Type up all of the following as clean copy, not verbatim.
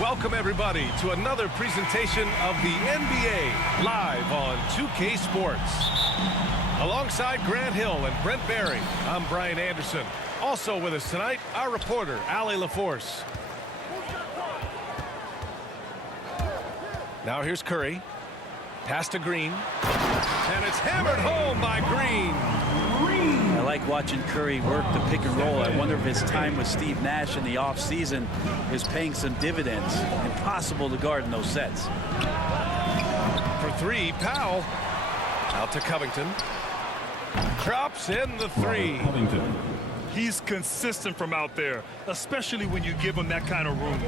Welcome, everybody, to another presentation of the NBA live on 2K Sports. Alongside Grant Hill and Brent Barry, I'm Brian Anderson. Also with us tonight, our reporter, Allie LaForce. Now here's Curry. Pass to Green. And it's hammered home by Green. I like watching Curry work the pick and roll. I wonder if his time with Steve Nash in the offseason is paying some dividends. Impossible to guard in those sets. For three, Powell. Out to Covington. Drops in the three. He's consistent from out there, especially when you give him that kind of room.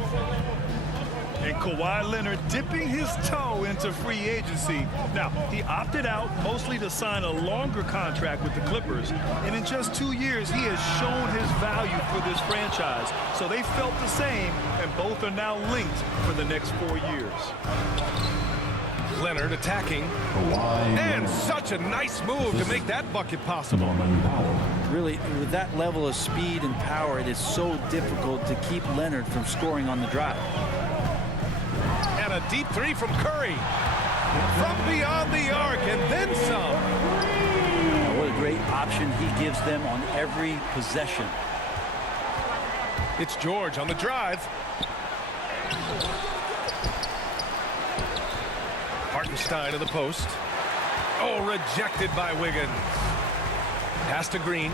And Kawhi Leonard dipping his toe into free agency. Now, he opted out mostly to sign a longer contract with the Clippers. And in just 2 years, he has shown his value for this franchise. So they felt the same, and both are now linked for the next 4 years. Leonard attacking. And such a nice move to make that bucket possible. Really, with that level of speed and power, it is so difficult to keep Leonard from scoring on the drive. And a deep three from Curry. From beyond the arc, and then some. What a great option he gives them on every possession. It's George on the drive. Hartenstein to the post. Oh, rejected by Wiggins. Pass to Green.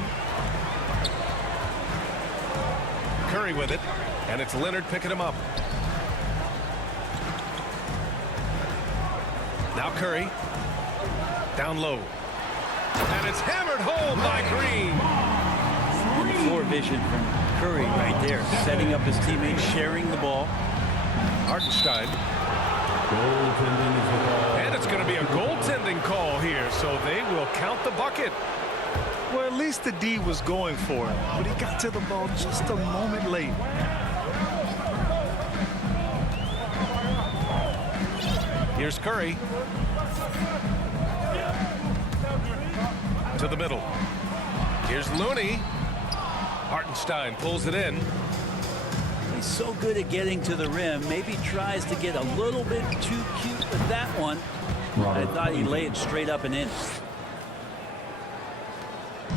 Curry with it, and it's Leonard picking him up. Now Curry. Down low. And it's hammered home by Green. Floor vision from Curry right there, setting up his teammates, sharing the ball. Hartenstein. And it's going to be a goaltending call here, so they will count the bucket. Well, at least the D was going for it, but he got to the ball just a moment late. Here's Curry. To the middle. Here's Looney. Hartenstein pulls it in. He's so good at getting to the rim. Maybe tries to get a little bit too cute with that one. I thought he'd lay it straight up and in.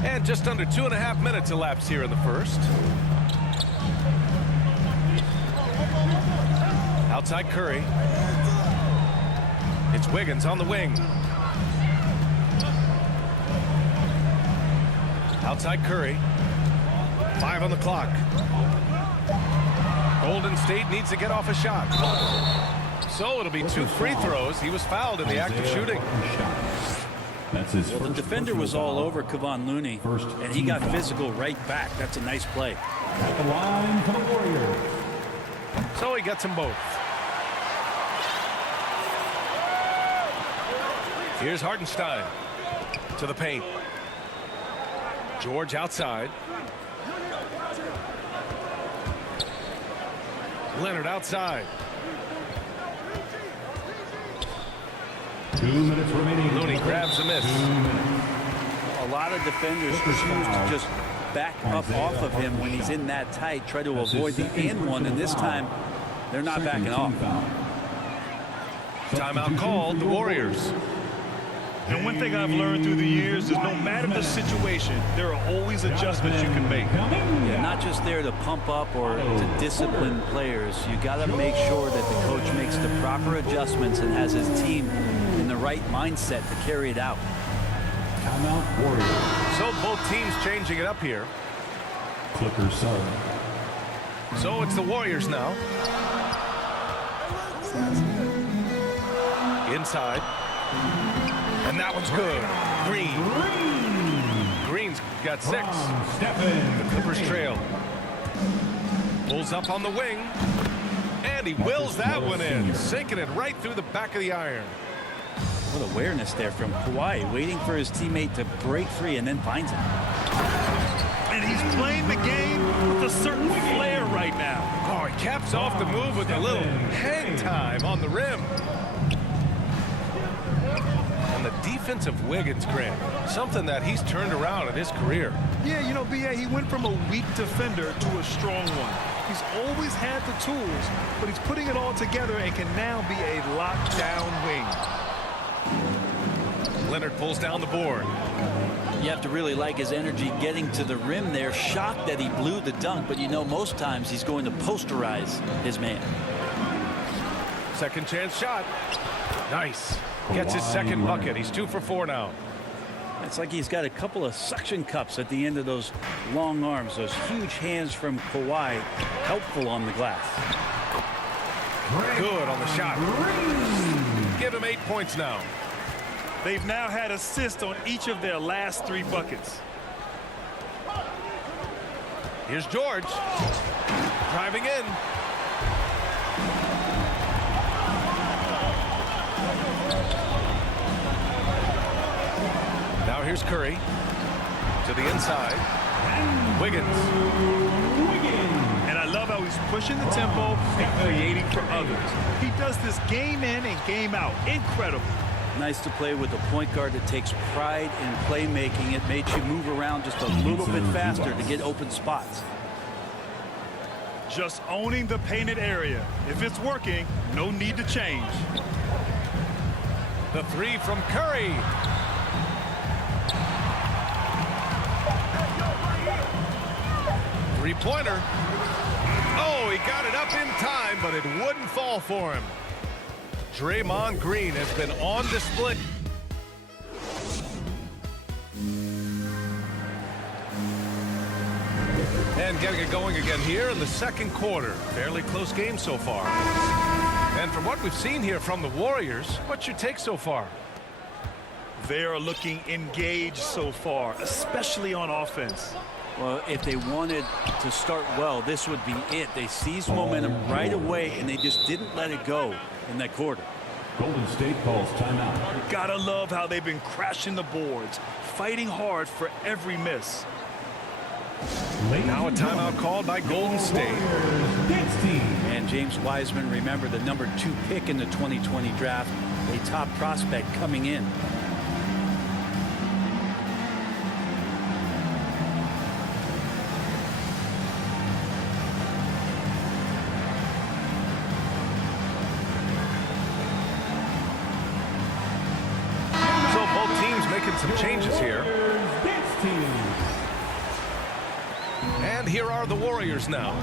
And just under 2.5 minutes elapsed here in the first. Outside Curry. It's Wiggins on the wing. Outside Curry. 5 on the clock. Golden State needs to get off a shot. So it'll be 2 free throws. He was fouled in the act of shooting. Well, the defender was all over Kevon Looney, and he got physical right back. That's a nice play. At the line for the Warriors. So he gets them both. Here's Hartenstein to the paint. George outside. Leonard outside. 2 minutes remaining. Looney grabs a miss. A lot of defenders choose to just back up off of him when he's in that tight, try to avoid the and one, and this time they're not backing off. Timeout called, the Warriors. And one thing I've learned through the years is no matter the situation, there are always adjustments you can make. Yeah, not just there to pump up or to discipline players. You got to make sure that the coach makes the proper adjustments and has his team in the right mindset to carry it out. Timeout Warriors. So both teams changing it up here. Clippers sub. So it's the Warriors now. Inside. And that one's good. Green's got 6. The Clippers trail. Pulls up on the wing. And he wills that one in, sinking it right through the back of the iron. What awareness there from Kawhi, waiting for his teammate to break free and then finds him. And he's playing the game with a certain flair right now. Oh, he caps off the move with a little hang time on the rim. And the defense of Wiggins, Grant, something that he's turned around in his career. Yeah, you know, B.A., he went from a weak defender to a strong one. He's always had the tools, but he's putting it all together and can now be a lockdown wing. Leonard pulls down the board. You have to really like his energy getting to the rim there. Shocked that he blew the dunk, but you know most times he's going to posterize his man. Second chance shot. Nice. Gets his second bucket. He's 2 for 4 now. It's like he's got a couple of suction cups at the end of those long arms. Those huge hands from Kawhi, helpful on the glass. Good on the shot. Give him 8 points now. They've now had assists on each of their last 3 buckets. Here's George. Driving in. Now here's Curry. To the inside. Wiggins. And I love how he's pushing the tempo and creating for others. He does this game in and game out. Incredible. Nice to play with a point guard that takes pride in playmaking. It makes you move around just a little bit faster to get open spots. Just owning the painted area. If it's working, no need to change. The 3 from Curry. Three-pointer. Oh, he got it up in time, but it wouldn't fall for him. Draymond Green has been on display. And getting it going again here in the second quarter. Fairly close game so far. And from what we've seen here from the Warriors, what's your take so far? They are looking engaged so far, especially on offense. Well, if they wanted to start well, this would be it. They seized momentum right away, and they just didn't let it go in that quarter. Golden State calls timeout. You gotta love how they've been crashing the boards, fighting hard for every miss. Now a timeout called by Golden State. And James Wiseman, remember, the number 2 pick in the 2020 draft, a top prospect coming in. Some changes here. And here are the Warriors now.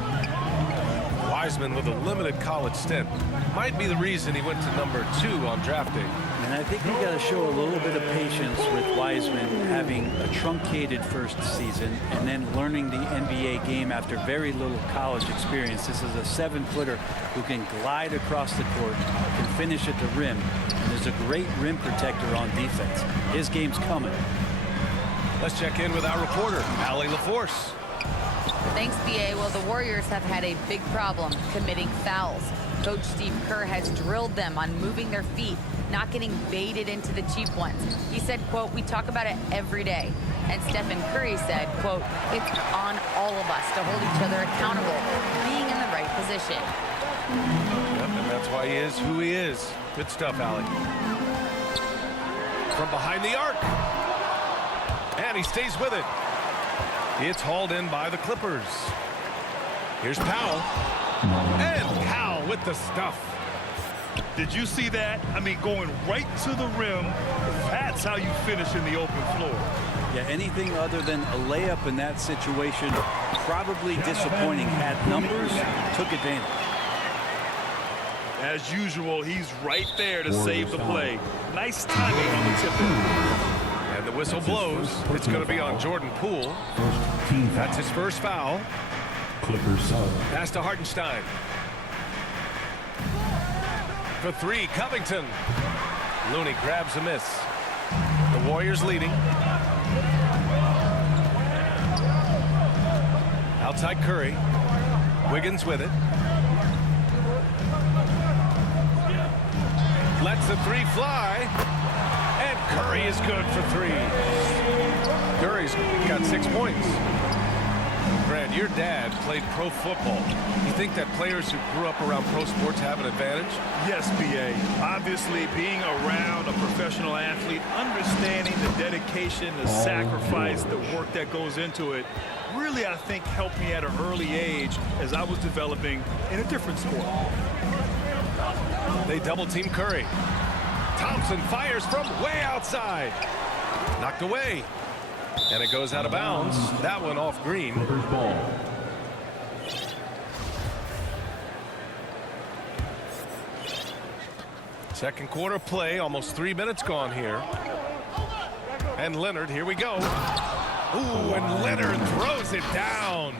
Wiseman with a limited college stint. Might be the reason he went to number 2 on draft day. And I think you got to show a little bit of patience with Wiseman, having a truncated first season and then learning the NBA game after very little college experience. This is a 7-footer who can glide across the court, can finish at the rim, and is a great rim protector on defense. His game's coming. Let's check in with our reporter, Allie LaForce. Thanks, B.A. Well, the Warriors have had a big problem committing fouls. Coach Steve Kerr has drilled them on moving their feet, not getting baited into the cheap ones. He said, quote, "We talk about it every day." And Stephen Curry said, quote, "It's on all of us to hold each other accountable, being in the right position." Yep, and that's why he is who he is. Good stuff, Allie. From behind the arc. And he stays with it. It's hauled in by the Clippers. Here's Powell. And Powell with the stuff. Did you see that? I mean, going right to the rim. That's how you finish in the open floor. Yeah, anything other than a layup in that situation, probably disappointing. Had numbers, took advantage. As usual, he's right there to save the play. Nice timing on the tip-in. And the whistle blows. It's going to be on Jordan Poole. That's his first foul. Clippers sub. Pass to Hartenstein. For 3, Covington. Looney grabs a miss. The Warriors leading. Outside Curry. Wiggins with it. Lets the 3 fly. And Curry is good for 3. Curry's got 6 points. Grant, your dad played pro football. You think that players who grew up around pro sports have an advantage? Yes, B.A. Obviously, being around a professional athlete, understanding the dedication, the sacrifice, the work that goes into it, really really, I think, helped me at an early age as I was developing in a different sport. They double team Curry. Thompson fires from way outside. Knocked away. And it goes out of bounds. That one off green. Clippers ball. Second quarter play, almost 3 minutes gone here. And Leonard, here we go. Ooh, and Leonard throws it down.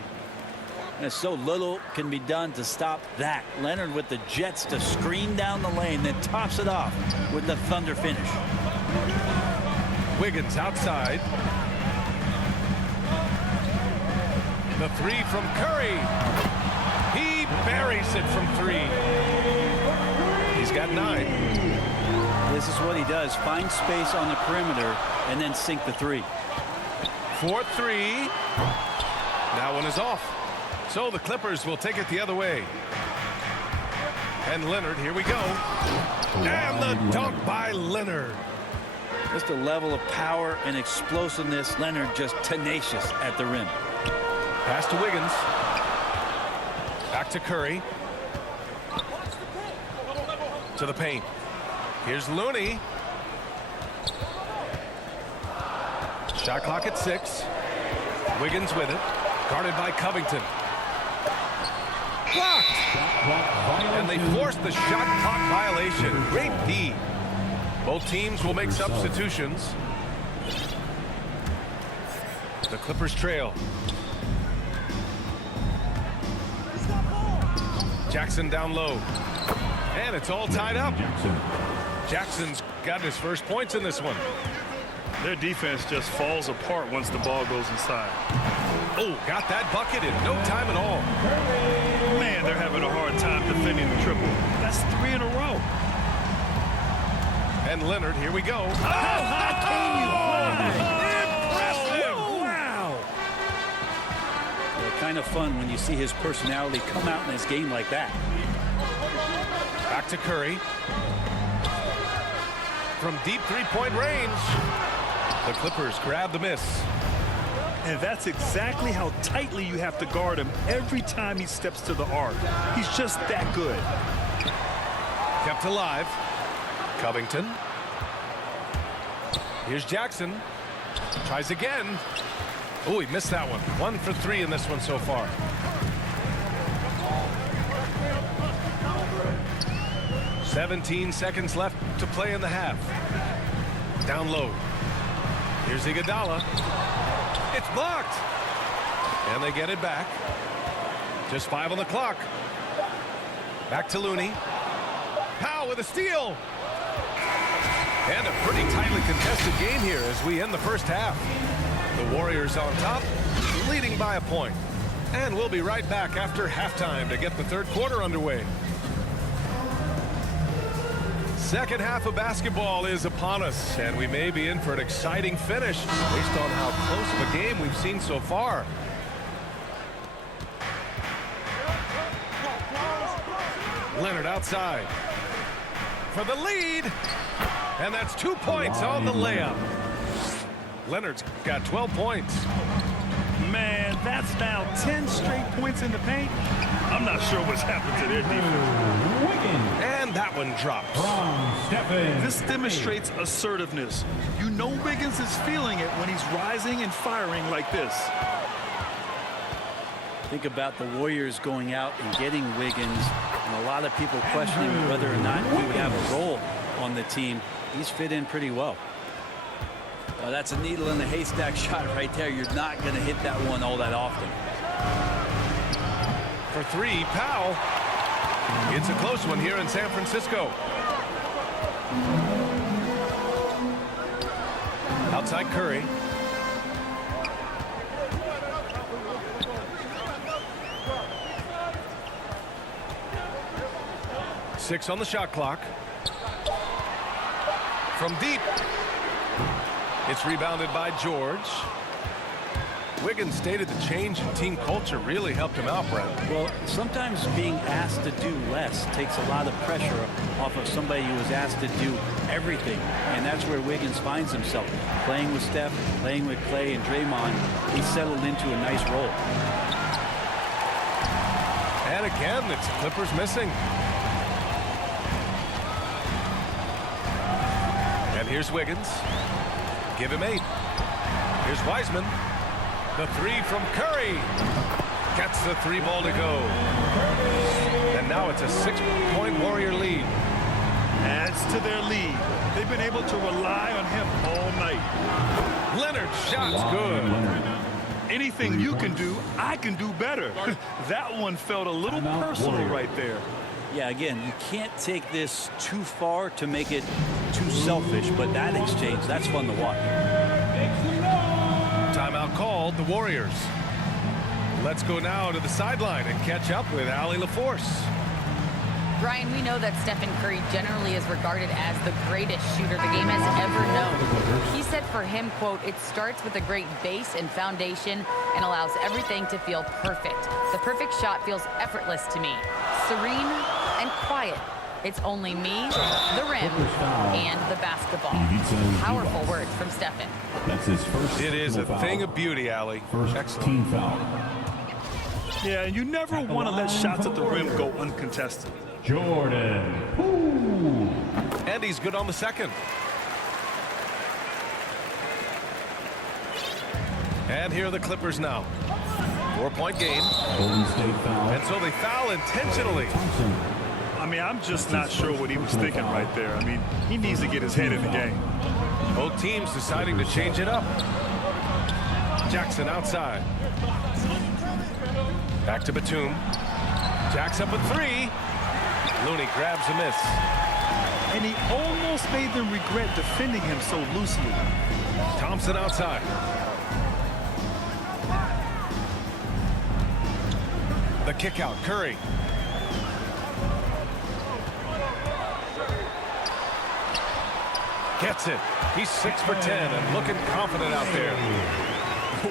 And so little can be done to stop that. Leonard with the jets to screen down the lane, then tops it off with the thunder finish. Wiggins outside. The three from Curry. He buries it from three. He's got 9. This is what he does. Find space on the perimeter and then sink the three. 4-3. That one is off. So the Clippers will take it the other way. And Leonard, here we go. And the dunk by Leonard. Just a level of power and explosiveness. Leonard just tenacious at the rim. Pass to Wiggins. Back to Curry. To the paint. Here's Looney. Shot clock at 6. Wiggins with it. Guarded by Covington. Blocked. And they forced the shot clock violation. Great D. Both teams will make substitutions. The Clippers trail. Jackson down low. And it's all tied up. Jackson's got his first points in this one. Their defense just falls apart once the ball goes inside. Oh, got that bucket in no time at all. Man, they're having a hard time defending the triple. That's 3 in a row. And Leonard, here we go. Impressive! Wow! Kind of fun when you see his personality come out in his game like that. Back to Curry. From deep three-point range. The Clippers grab the miss. And that's exactly how tightly you have to guard him every time he steps to the arc. He's just that good. Kept alive. Covington. Here's Jackson. Tries again. Oh, he missed that one. 1 for 3 in this one so far. "17 seconds left to play in the half. Down low. Here's Iguodala. It's blocked. And they get it back. Just 5 on the clock. Back to Looney. Powell with a steal. And a pretty tightly contested game here as we end the first half. The Warriors on top, leading by a point. And we'll be right back after halftime to get the third quarter underway. Second half of basketball is upon us, and we may be in for an exciting finish based on how close of a game we've seen so far. Leonard outside for the lead, and that's 2 points on the layup. Leonard's got 12 points. Man, that's now 10 straight points in the paint. I'm not sure what's happened to their defense. And that one drops. This demonstrates assertiveness. You know Wiggins is feeling it when he's rising and firing like this. Think about the Warriors going out and getting Wiggins, and a lot of people questioning whether or not he would have a role on the team. He's fit in pretty well. That's a needle in the haystack shot right there. You're not going to hit that one all that often. For 3, Powell. It's a close one here in San Francisco. Outside Curry. Six on the shot clock. From deep. It's rebounded by George. Wiggins stated the change in team culture really helped him out, Brent. Well, sometimes being asked to do less takes a lot of pressure off of somebody who was asked to do everything. And that's where Wiggins finds himself. Playing with Steph, playing with Clay and Draymond, he settled into a nice role. And again, it's Clippers missing. And here's Wiggins. Give him 8. Here's Wiseman. The 3 from Curry. Gets the 3 ball to go. And now it's a 6-point Warrior lead. Adds to their lead. They've been able to rely on him all night. Leonard's shot's good. Anything you can do, I can do better. That one felt a little personal right there. Yeah, again, you can't take this too far to make it too selfish, but that exchange, that's fun to watch. Timeout called, the Warriors. Let's go now to the sideline and catch up with Allie LaForce. Brian, we know that Stephen Curry generally is regarded as the greatest shooter the game has ever known. He said for him, quote, "It starts with a great base and foundation and allows everything to feel perfect. The perfect shot feels effortless to me, serene and quiet. It's only me, the rim, and the basketball." Powerful words from Stephen. That's his first. It is a thing of beauty, Allie. First Excellent. team foul. Yeah, and you never want to let shots at the rim go uncontested. Jordan. Ooh. And he's good on the second. And here are the Clippers now. 4-point game. Golden State foul. And so they foul intentionally. Thompson. I mean, I'm just not sure what he was thinking right there. I mean, he needs to get his head in the game. Both teams deciding to change it up. Jackson outside. Back to Batum. Jacks up a 3. Looney grabs a miss. And he almost made them regret defending him so loosely. Thompson outside. The kick out, Curry. Gets it. He's 6 for 10 and looking confident out there.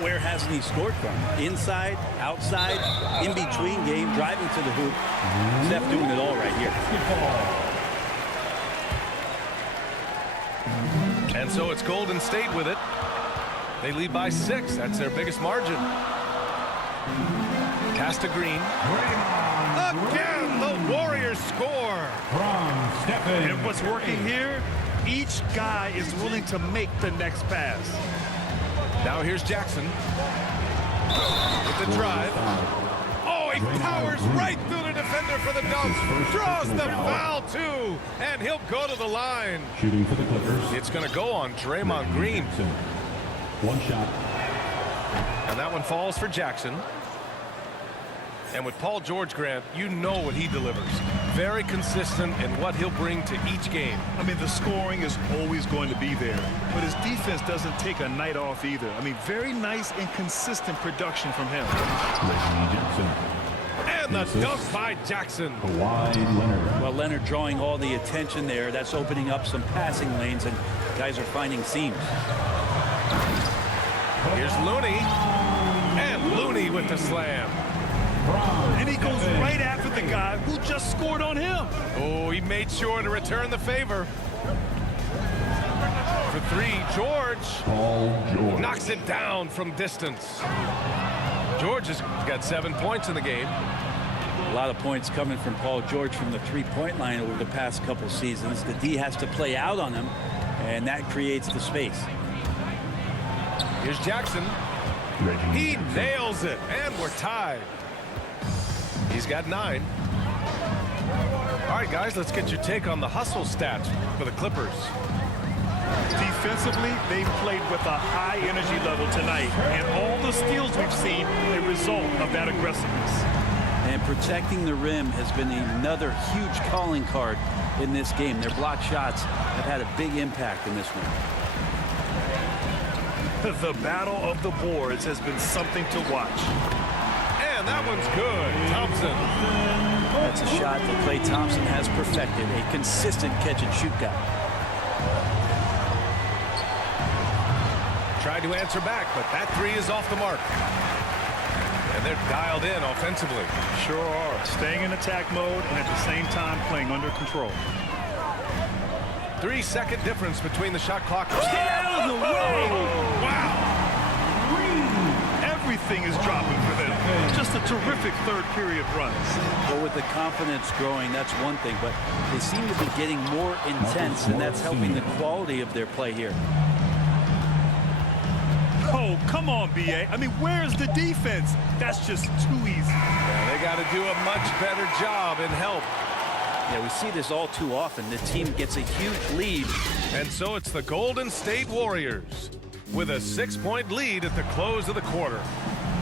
Where hasn't he scored from? Inside, outside, in between game, driving to the hoop. Steph doing it all right here. And so it's Golden State with it. They lead by 6. That's their biggest margin. Pass to Green. Again, the Warriors score. From Stephen. And what's working here, each guy is willing to make the next pass. Now here's Jackson. With the drive. Oh, he powers right through the defender for the dunk. Draws the foul, too. And he'll go to the line. Shooting for the Clippers. It's going to go on Draymond Green. One shot. And that one falls for Jackson. And with Paul George, Grant, you know what he delivers. Very consistent in what he'll bring to each game. I mean, the scoring is always going to be there, but his defense doesn't take a night off either. I mean, very nice and consistent production from him. Reggie Jackson. And the dunk by Jackson. Kawhi Leonard. Well, Leonard drawing all the attention there. That's opening up some passing lanes, and guys are finding seams. Here's Looney. And Looney with the slam. And he goes right after the guy who just scored on him. Oh, he made sure to return the favor. For 3, George. Paul George. Knocks it down from distance. George has got 7 points in the game. A lot of points coming from Paul George from the three-point line over the past couple seasons. The D has to play out on him, and that creates the space. Here's Jackson. Reggie He Jackson. nails it, and we're tied. He's got 9. All right, guys, let's get your take on the hustle stats for the Clippers. Defensively, they've played with a high energy level tonight, and all the steals we've seen a result of that aggressiveness. And protecting the rim has been another huge calling card in this game. Their block shots have had a big impact in this one. The battle of the boards has been something to watch. And that one's good. Thompson. That's a shot that Klay Thompson has perfected, a consistent catch-and-shoot guy. tried to answer back, but that three is off the mark. And they're dialed in offensively. Sure are. Staying in attack mode and at the same time playing under control. 3-second difference between the shot clock. Get out of the way! Wow! Everything is dropping for them. Just a terrific third period run. Well, with the confidence growing, that's one thing, but they seem to be getting more intense, and that's helping the quality of their play here. Oh, come on, B.A. I mean, where's the defense? That's just too easy. Yeah, they got to do a much better job in help. Yeah, we see this all too often. The team gets a huge lead. And so it's the Golden State Warriors with a 6-point lead at the close of the quarter.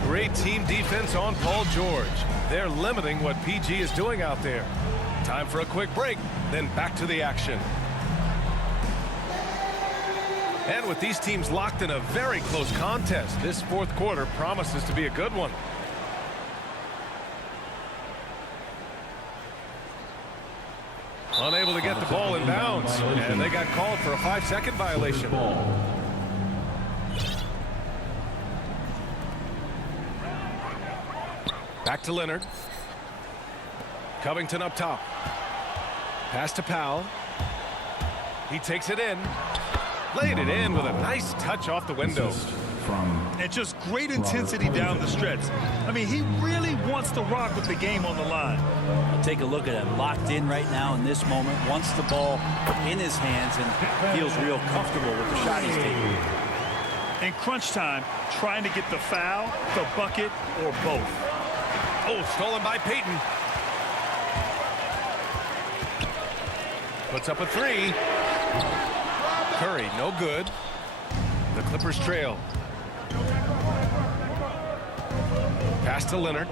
Great team defense on Paul George. They're limiting what PG is doing out there. Time for a quick break, then back to the action. And with these teams locked in a very close contest, this fourth quarter promises to be a good one. Unable to get the ball in bounds, and they got called for a 5-second violation. Back to Leonard. Covington up top. Pass to Powell. He takes it in. Laid it in with a nice touch off the window. And just great intensity down the stretch. I mean, he really wants to rock with the game on the line. Take a look at it. Locked in right now in this moment. Wants the ball in his hands and feels real comfortable with the shot he's taking. In crunch time, trying to get the foul, the bucket, or both. Oh, stolen by Payton. Puts up a three. Curry, no good. The Clippers trail. Pass to Leonard.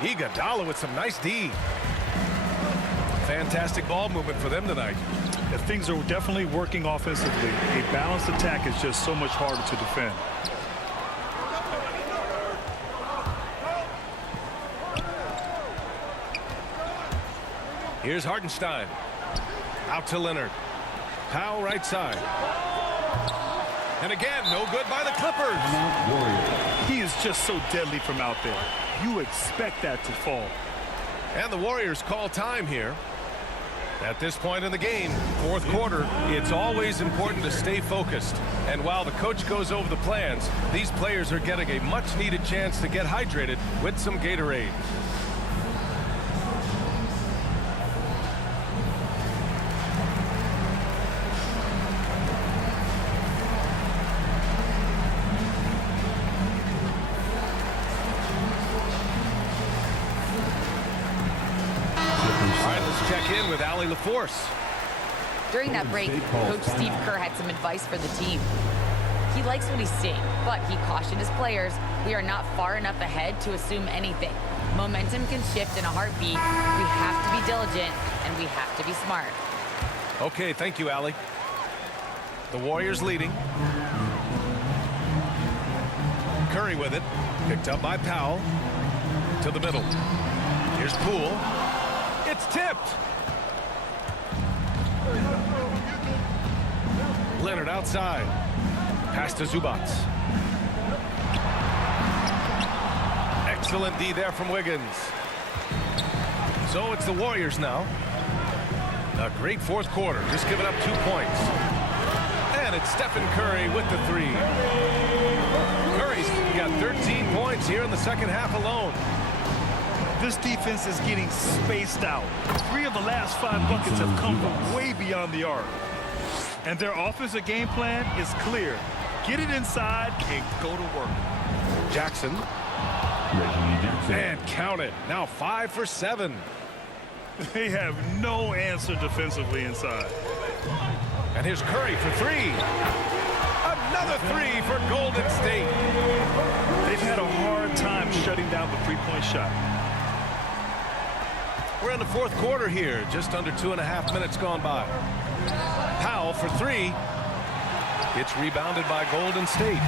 Iguodala with some nice D. Fantastic ball movement for them tonight. If things are definitely working offensively, a balanced attack is just so much harder to defend. Here's Hartenstein. Out to Leonard. Powell right side. And again, no good by the Clippers. He is just so deadly from out there. You expect that to fall. And the Warriors call time here. At this point in the game, fourth quarter, it's always important to stay focused. And while the coach goes over the plans, these players are getting a much-needed chance to get hydrated with some Gatorade. With Allie LaForce. During that break, Coach Steve Kerr had some advice for the team. He likes what he's seeing, but he cautioned his players, we are not far enough ahead to assume anything. Momentum can shift in a heartbeat. We have to be diligent, and we have to be smart. Okay, thank you, Allie. The Warriors leading. Curry with it. Picked up by Powell. To the middle. Here's Poole. It's tipped. Leonard outside. Pass to Zubats. Excellent D there from Wiggins. So it's the Warriors now. A great fourth quarter. Just giving up 2 points. And it's Stephen Curry with the three. Curry's got 13 points here in the second half alone. This defense is getting spaced out. 3 of the last 5 buckets have come from way beyond the arc. And their offensive game plan is clear. Get it inside and go to work. Jackson. And count it. Now 5 for 7. They have no answer defensively inside. And here's Curry for 3. Another 3 for Golden State. They've had a hard time shutting down the three-point shot. We're in the fourth quarter here. Just under 2.5 minutes gone by. Powell for 3. It's rebounded by Golden State.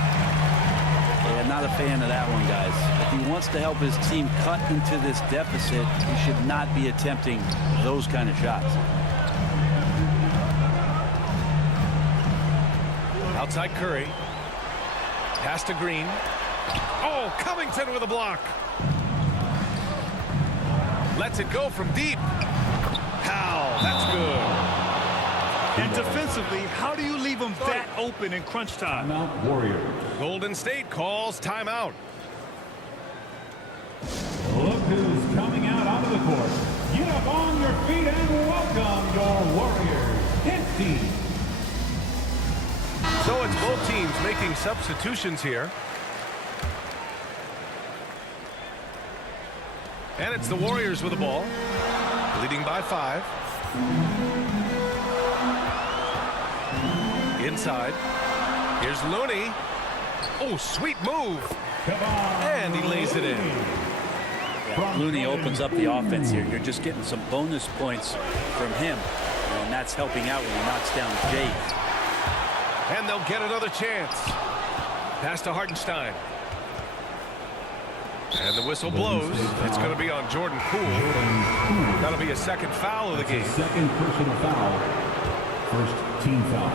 Yeah, not a fan of that one, guys. If he wants to help his team cut into this deficit, he should not be attempting those kind of shots. Outside Curry. Pass to Green. Oh, Covington with a block. Lets it go from deep. Powell, that's good. And defensively, how do you leave them that open in crunch time? Timeout Warriors. Golden State calls timeout. Look who's coming out onto the court. Get up on your feet and welcome your Warriors. Hit team. So it's both teams making substitutions here. And it's the Warriors with the ball, leading by 5. Inside. Here's Looney. Oh, sweet move. And he lays it in. Yeah, Looney opens up the offense here. You're just getting some bonus points from him. And that's helping out when he knocks down Jays. And they'll get another chance. Pass to Hartenstein. And the whistle blows. It's going to be on Jordan Poole. That'll be a second foul of the game. Second personal foul. First team foul.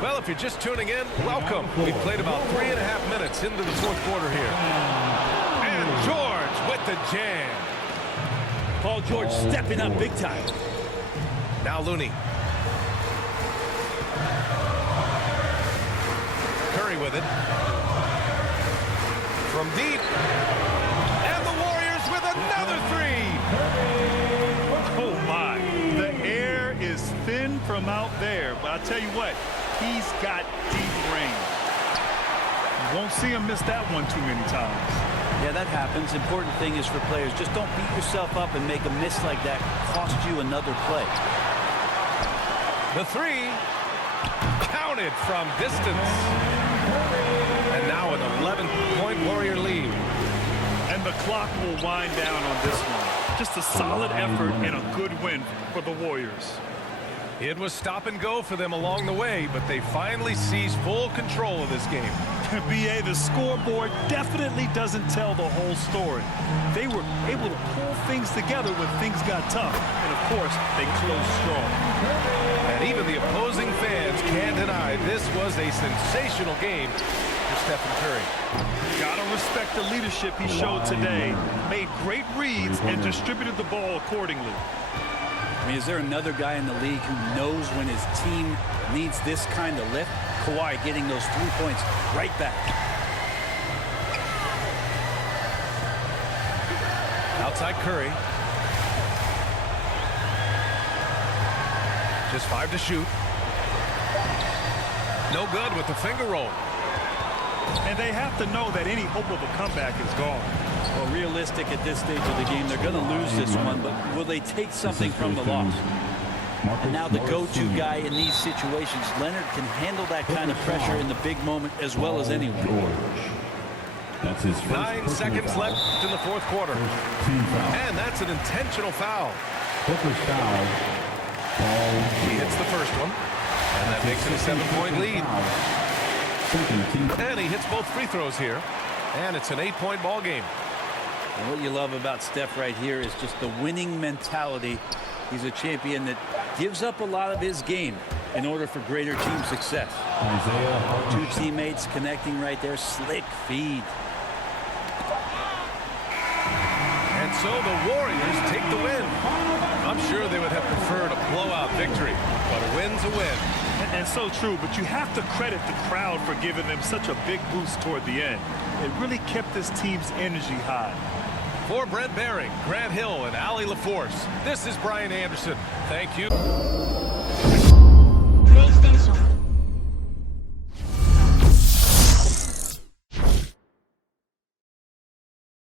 Well, if you're just tuning in, welcome. We've played about 3.5 minutes into the fourth quarter here. And George with the jam. Paul George stepping up big time. Now Looney. Curry with it. From deep. And the Warriors with another 3. Oh, my. The air is thin from out there. But I tell you what, he's got deep range. You won't see him miss that one too many times. Yeah, that happens. Important thing is for players, just don't beat yourself up and make a miss like that cost you another play. The 3 counted from distance. And now an 11-point Warrior lead. And the clock will wind down on this one. Just a solid effort and a good win for the Warriors. It was stop and go for them along the way, but they finally seized full control of this game. BA, the scoreboard definitely doesn't tell the whole story. They were able to pull things together when things got tough. And, of course, they closed strong. And even the opposing fans can't deny this was a sensational game for Stephen Curry. Gotta respect the leadership he showed today. Made great reads and distributed the ball accordingly. I mean, is there another guy in the league who knows when his team needs this kind of lift? Kawhi getting those 3 points right back. Outside Curry. Just 5 to shoot. No good with the finger roll. And they have to know that any hope of a comeback is gone. Well, realistic at this stage of the game, they're going to lose this one, but will they take something from the loss? And now the go-to guy in these situations, Leonard can handle that kind of pressure in the big moment as well as anyone. That's his first 9 seconds foul. left in the fourth quarter. Team foul. And that's an intentional foul. Booker's foul. He hits the first one. And that makes it a 7-point lead. Second team. And he hits both free throws here. And it's an 8-point ball game. And what you love about Steph right here is just the winning mentality. He's a champion that gives up a lot of his game in order for greater team success. Isaiah. 2 teammates connecting right there. Slick feed. And so the Warriors take the win. I'm sure they would have preferred a blowout victory, but a win's a win. And so true, but you have to credit the crowd for giving them such a big boost toward the end. It really kept this team's energy high. For Brent Baring, Grant Hill, and Allie LaForce, this is Brian Anderson. Thank you.